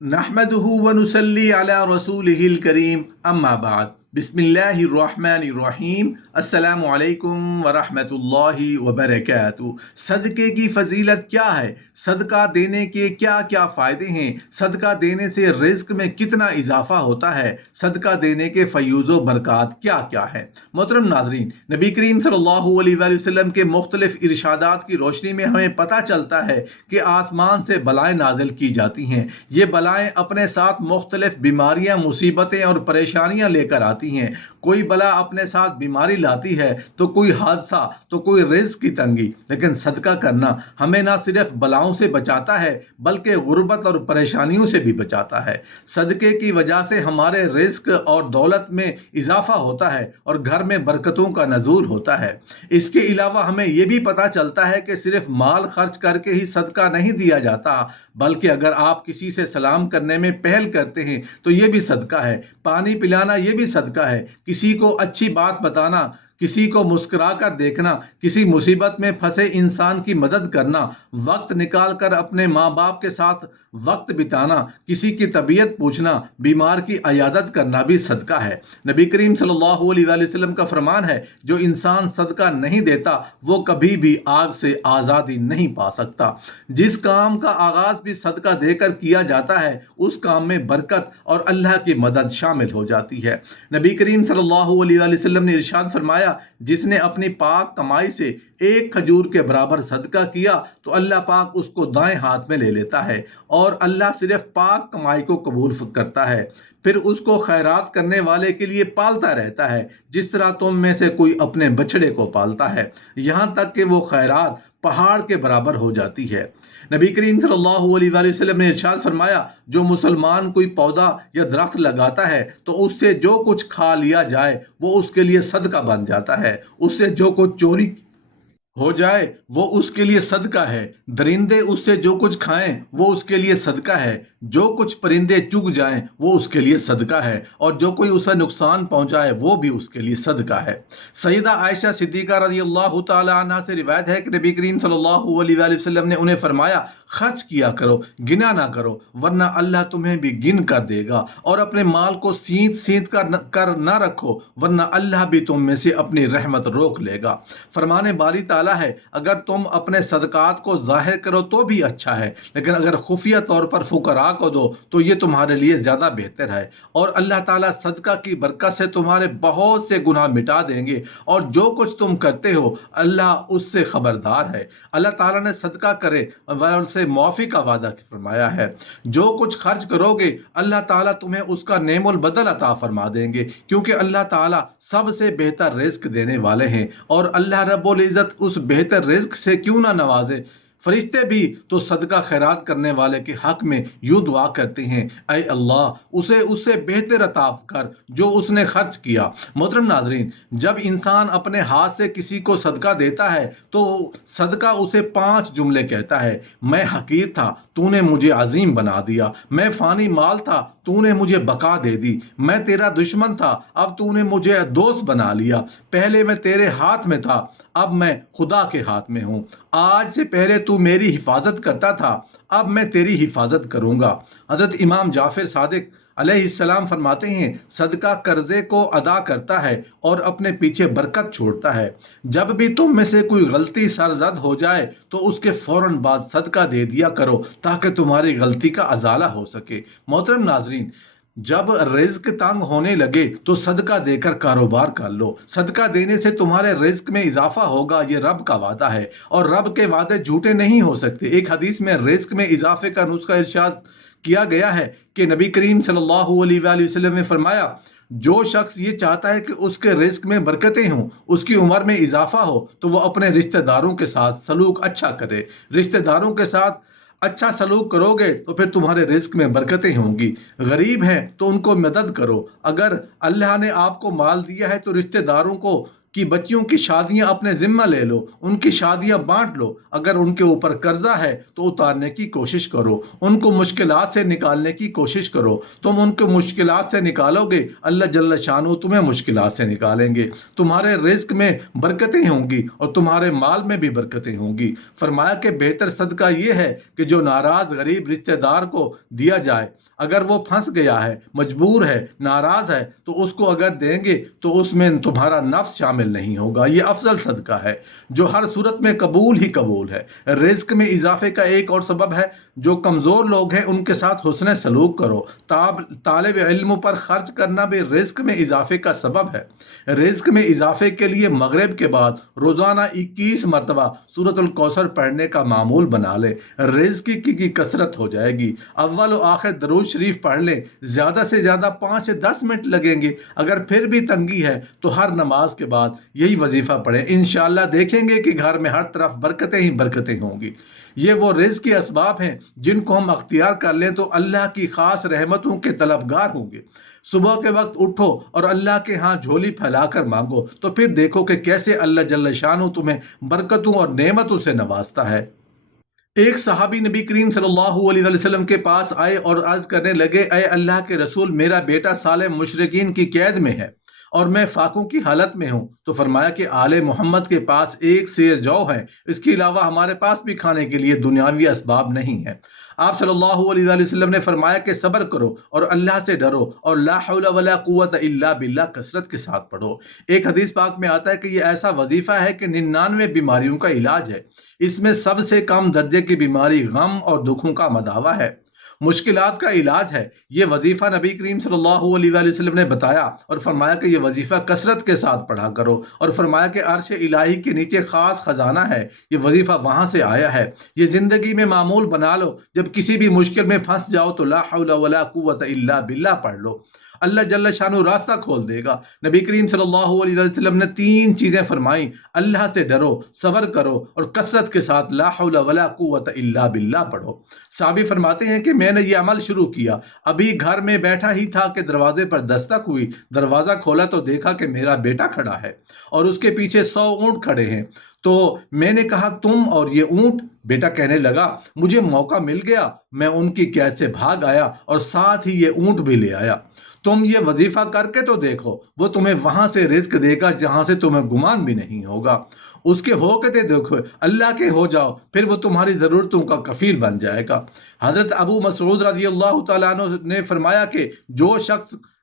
नहमदुहु व नुसल्ली अला रसूलिहिल करीम अम्मा बाद बिस्मिल्लाहिर्रहमानिर्रहीम अस्सलामु अलैकुम व रहमतुल्लाहि व बरकातुहू। सदक़े की फ़जीलत क्या है? सदका देने के क्या क्या फ़ायदे हैं? सदका देने से रिज़्क़ में कितना इजाफ़ा होता है? सदका देने के फ़यूज़ व बरक़ात क्या क्या है? मोहतरम नाज़रीन, नबी करीम सल्लल्लाहु अलैहि वसल्लम के मुख्तलिफ़ इरशादात की रोशनी में हमें पता चलता है कि आसमान से बलाएँ नाज़िल की जाती हैं। ये बलाएँ अपने साथ मुख्तलिफ़ बीमारियाँ, मुसीबतें और परेशानियाँ लेकर आती हैं। कोई बला अपने साथ बीमारी लाती है, तो कोई हादसा, तो कोई रिज़्क़ की तंगी। लेकिन सदका करना हमें ना सिर्फ बलाओं से बचाता है बल्कि गुर्बत और परेशानियों से भी बचाता है। सदक़े की वजह से हमारे रिज़्क़ और दौलत में इजाफ़ा होता है और घर में बरकतों का नज़ूल होता है। इसके अलावा हमें ये भी पता चलता है कि सिर्फ माल खर्च करके ही सदका नहीं दिया जाता, बल्कि अगर आप किसी से सलाम करने में पहल करते हैं तो ये भी सदका है। पानी पिलाना ये भी सदका है। किसी को अच्छी बात बताना, किसी को मुस्कुरा कर देखना, किसी मुसीबत में फंसे इंसान की मदद करना, वक्त निकाल कर अपने माँ बाप के साथ वक्त बिताना, किसी की तबीयत पूछना, बीमार की अयादत करना भी सदका है। नबी करीम सल्लल्लाहु अलैहि वसल्लम का फरमान है, जो इंसान सदका नहीं देता वो कभी भी आग से आज़ादी नहीं पा सकता। जिस काम का आगाज़ भी सदका देकर किया जाता है, उस काम में बरकत और अल्लाह की मदद शामिल हो जाती है। नबी करीम सल्लल्लाहु अलैहि वसल्लम ने इरशाद फरमाया, जिसने अपनी पाक कमाई से एक खजूर के बराबर सदका किया तो अल्लाह पाक उसको दाएं हाथ में ले लेता है और अल्लाह सिर्फ पाक कमाई को कबूल करता है, फिर उसको खैरात करने वाले के लिए पालता रहता है, जिस तरह तुम में से कोई अपने बछड़े को पालता है, यहाँ तक कि वो खैरात पहाड़ के बराबर हो जाती है। नबी करीम सल्लल्लाहु अलैहि वसल्लम ने इरशाद फरमाया, जो मुसलमान कोई पौधा या दरख्त लगाता है तो उससे जो कुछ खा लिया जाए वो उसके लिए सदका बन जाता है, उससे जो कुछ चोरी हो जाए वो उसके लिए सदका है, दरिंदे उससे जो कुछ खाएं वो उसके लिए सदका है, जो कुछ परिंदे चुग जाएं वो उसके लिए सदका है, और जो कोई उसे नुकसान पहुंचाए वो भी उसके लिए सदका है। सईदा आयशा सिद्दीक़ा रज़ियल्लाहु ताला अन्हा से रिवायत है कि नबी करीम सल्लल्लाहु अलैहि वसल्लम ने उन्हें फरमाया, खर्च किया करो, गिना ना करो, वरना अल्लाह तुम्हें भी गिन कर देगा, और अपने माल को सींत सींत कर ना रखो, वरना अल्लाह भी तुम में से अपनी रहमत रोक लेगा। फरमाने बारी ताला है, अगर तुम अपने सदकात को जाहिर करो तो भी अच्छा है, लेकिन अगर खुफिया तौर पर फुकरा को दो तो ये तुम्हारे लिए ज़्यादा बेहतर है, और अल्लाह ताला सदका की बरकत से तुम्हारे बहुत से गुनाह मिटा देंगे, और जो कुछ तुम करते हो अल्लाह उससे खबरदार है। अल्लाह ताला ने सदका करे से मुआफ़ी का वादा फरमाया है। जो कुछ खर्च करोगे अल्लाह ताला तुम्हें उसका नेमुल बदल अता फरमा देंगे, क्योंकि अल्लाह ताला सबसे बेहतर रिज़्क़ देने वाले हैं, और अल्लाह रब्बुल इज़्ज़त उस बेहतर रिज़्क़ से क्यों ना नवाजे। फरिश्ते भी तो सदका खैरात करने वाले के हक में यूँ दुआ करते हैं, ऐ अल्लाह उसे उससे बेहतर अता कर जो उसने खर्च किया। मोहतरम नाजरीन, जब इंसान अपने हाथ से किसी को सदका देता है तो सदका उसे 5 जुमले कहता है, मैं हकीर था तूने मुझे अजीम बना दिया, मैं फ़ानी माल था तूने मुझे बका दे दी, मैं तेरा दुश्मन था अब तूने मुझे दोस्त बना लिया, पहले मैं तेरे हाथ में था अब मैं खुदा के हाथ में हूँ, आज से पहले तू मेरी हिफाजत करता था अब मैं तेरी हिफाजत करूँगा। हज़रत इमाम जाफ़र सादिक अलैहिस्सलाम फरमाते हैं, सदका कर्जे को अदा करता है और अपने पीछे बरकत छोड़ता है। जब भी तुम में से कोई गलती सरजद हो जाए तो उसके फ़ौरन बाद सदका दे दिया करो ताकि तुम्हारी गलती का अजाला हो सके। मोहतरम नाजरीन, जब रिज़्क़ तंग होने लगे तो सदका देकर कारोबार कर लो। सदका देने से तुम्हारे रिज़्क़ में इजाफा होगा, ये रब का वादा है, और रब के वादे झूठे नहीं हो सकते। एक हदीस में रिज़्क़ में इजाफे का नुस्खा इरशाद किया गया है कि नबी करीम सल्लल्लाहु अलैहि वसल्लम ने फरमाया, जो शख्स ये चाहता है कि उसके रिज़्क़ में बरकतें हों, उसकी उम्र में इजाफा हो, तो वो अपने रिश्तेदारों के साथ सलूक अच्छा करे। रिश्तेदारों के साथ अच्छा सलूक करोगे तो फिर तुम्हारे रिज़्क़ में बरकतें होंगी। गरीब हैं तो उनको मदद करो। अगर अल्लाह ने आपको माल दिया है तो रिश्तेदारों को کہ بچیوں کی شادیاں اپنے ذمہ لے لو، ان کی شادیاں بانٹ لو، اگر ان کے اوپر قرضہ ہے تو اتارنے کی کوشش کرو، ان کو مشکلات سے نکالنے کی کوشش کرو۔ تم ان کو مشکلات سے نکالو گے، اللہ جل شانہ تمہیں مشکلات سے نکالیں گے، تمہارے رزق میں برکتیں ہوں گی اور تمہارے مال میں بھی برکتیں ہوں گی۔ فرمایا کہ بہتر صدقہ یہ ہے کہ جو ناراض غریب رشتہ دار کو دیا جائے، اگر وہ پھنس گیا ہے، مجبور ہے، ناراض ہے، تو اس کو اگر دیں گے تو اس میں تمہارا نفس شامل نہیں ہوگا۔ یہ افضل صدقہ ہے جو ہر صورت میں قبول ہی قبول ہے۔ رزق میں اضافے کا ایک اور سبب ہے، جو کمزور لوگ ہیں ان کے ساتھ حسن سلوک کرو۔ طالب علم پر خرچ کرنا بھی رزق میں اضافے کا سبب ہے۔ رزق میں اضافے کے لیے مغرب کے بعد روزانہ 21 مرتبہ سورۃ الکوثر پڑھنے کا معمول بنا لے، رزق کی کثرت ہو جائے گی۔ اول و آخر درود شریف پڑھ لیں، زیادہ سے زیادہ 5 سے 10 منٹ لگیں گے۔ اگر پھر بھی تنگی ہے تو ہر نماز کے بعد یہی وظیفہ پڑھیں، انشاءاللہ دیکھیں گے کہ گھر میں ہر طرف برکتیں ہی برکتیں ہوں گی۔ یہ وہ رزق کے اسباب ہیں جن کو ہم اختیار کر لیں تو اللہ کی خاص رحمتوں کے طلبگار ہوں گے۔ صبح کے وقت اٹھو اور اللہ کے ہاں جھولی پھیلا کر مانگو، تو پھر دیکھو کہ کیسے اللہ جل شانہ تمہیں برکتوں اور نعمتوں سے نوازتا ہے۔ ایک صحابی نبی کریم صلی اللہ علیہ وسلم کے پاس آئے اور عرض کرنے لگے، اے اللہ کے رسول، میرا بیٹا سالے مشرکین کی قید میں ہے اور میں فاقوں کی حالت میں ہوں۔ تو فرمایا کہ آل محمد کے پاس ایک سیر جو ہے، اس کے علاوہ ہمارے پاس بھی کھانے کے لیے دنیاوی اسباب نہیں ہیں۔ آپ صلی اللہ علیہ وسلم نے فرمایا کہ صبر کرو اور اللہ سے ڈرو اور لا حول ولا قوت الا باللہ کثرت کے ساتھ پڑھو۔ ایک حدیث پاک میں آتا ہے کہ یہ ایسا وظیفہ ہے کہ 99 بیماریوں کا علاج ہے۔ اس میں سب سے کم درجے کی بیماری غم اور دکھوں کا مداوع ہے، مشکلات کا علاج ہے۔ یہ وظیفہ نبی کریم صلی اللہ علیہ وسلم نے بتایا اور فرمایا کہ یہ وظیفہ کثرت کے ساتھ پڑھا کرو، اور فرمایا کہ عرش الہی کے نیچے خاص خزانہ ہے، یہ وظیفہ وہاں سے آیا ہے۔ یہ زندگی میں معمول بنا لو، جب کسی بھی مشکل میں پھنس جاؤ تو لا حول ولا قوت الا باللہ پڑھ لو، اللہ جل شانہ راستہ کھول دے گا۔ نبی کریم صلی اللہ علیہ وسلم نے 3 چیزیں فرمائیں، اللہ سے ڈرو، صبر کرو اور کثرت کے ساتھ لا حول ولا قوت الا باللہ پڑھو۔ صحابی فرماتے ہیں کہ میں نے یہ عمل شروع کیا، ابھی گھر میں بیٹھا ہی تھا کہ دروازے پر دستک ہوئی، دروازہ کھولا تو دیکھا کہ میرا بیٹا کھڑا ہے اور اس کے پیچھے 100 اونٹ کھڑے ہیں۔ تو میں نے کہا، تم اور یہ اونٹ؟ بیٹا کہنے لگا، مجھے موقع مل گیا، میں ان کی قید سے بھاگ آیا اور ساتھ ہی یہ اونٹ بھی لے آیا۔ تم یہ وظیفہ کر کے تو دیکھو، وہ تمہیں وہاں سے رزق دے گا جہاں سے تمہیں گمان بھی نہیں ہوگا۔ اس کے ہو کے دیکھو، اللہ کے ہو جاؤ، پھر وہ تمہاری ضرورتوں کا کفیل بن جائے گا۔ حضرت ابو مسعود رضی اللہ تعالیٰ عنہ نے فرمایا کہ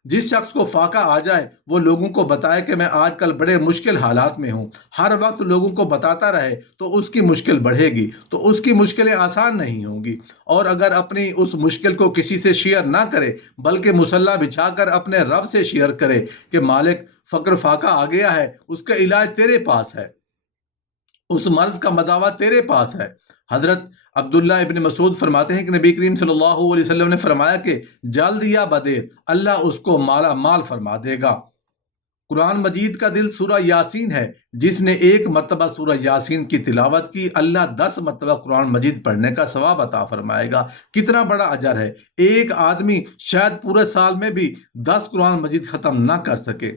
جس شخص کو فاقہ آ جائے وہ لوگوں کو بتائے کہ میں آج کل بڑے مشکل حالات میں ہوں، ہر وقت لوگوں کو بتاتا رہے تو اس کی مشکل بڑھے گی، تو اس کی مشکلیں آسان نہیں ہوں گی۔ اور اگر اپنی اس مشکل کو کسی سے شیئر نہ کرے بلکہ مصلی بچھا کر اپنے رب سے شیئر کرے کہ مالک، فقر فاقہ آ گیا ہے، اس کا علاج تیرے پاس ہے، اس مرض کا مداوع تیرے پاس ہے۔ حضرت عبداللہ ابن مسعود فرماتے ہیں کہ نبی کریم صلی اللہ علیہ وسلم نے فرمایا کہ جلد یا بدیر اللہ اس کو مالا مال فرما دے گا۔ قرآن مجید کا دل سورہ یاسین ہے، جس نے 1 مرتبہ سورہ یاسین کی تلاوت کی، اللہ 10 مرتبہ قرآن مجید پڑھنے کا ثواب عطا فرمائے گا۔ کتنا بڑا اجر ہے! ایک آدمی شاید پورے سال میں بھی 10 قرآن مجید ختم نہ کر سکے۔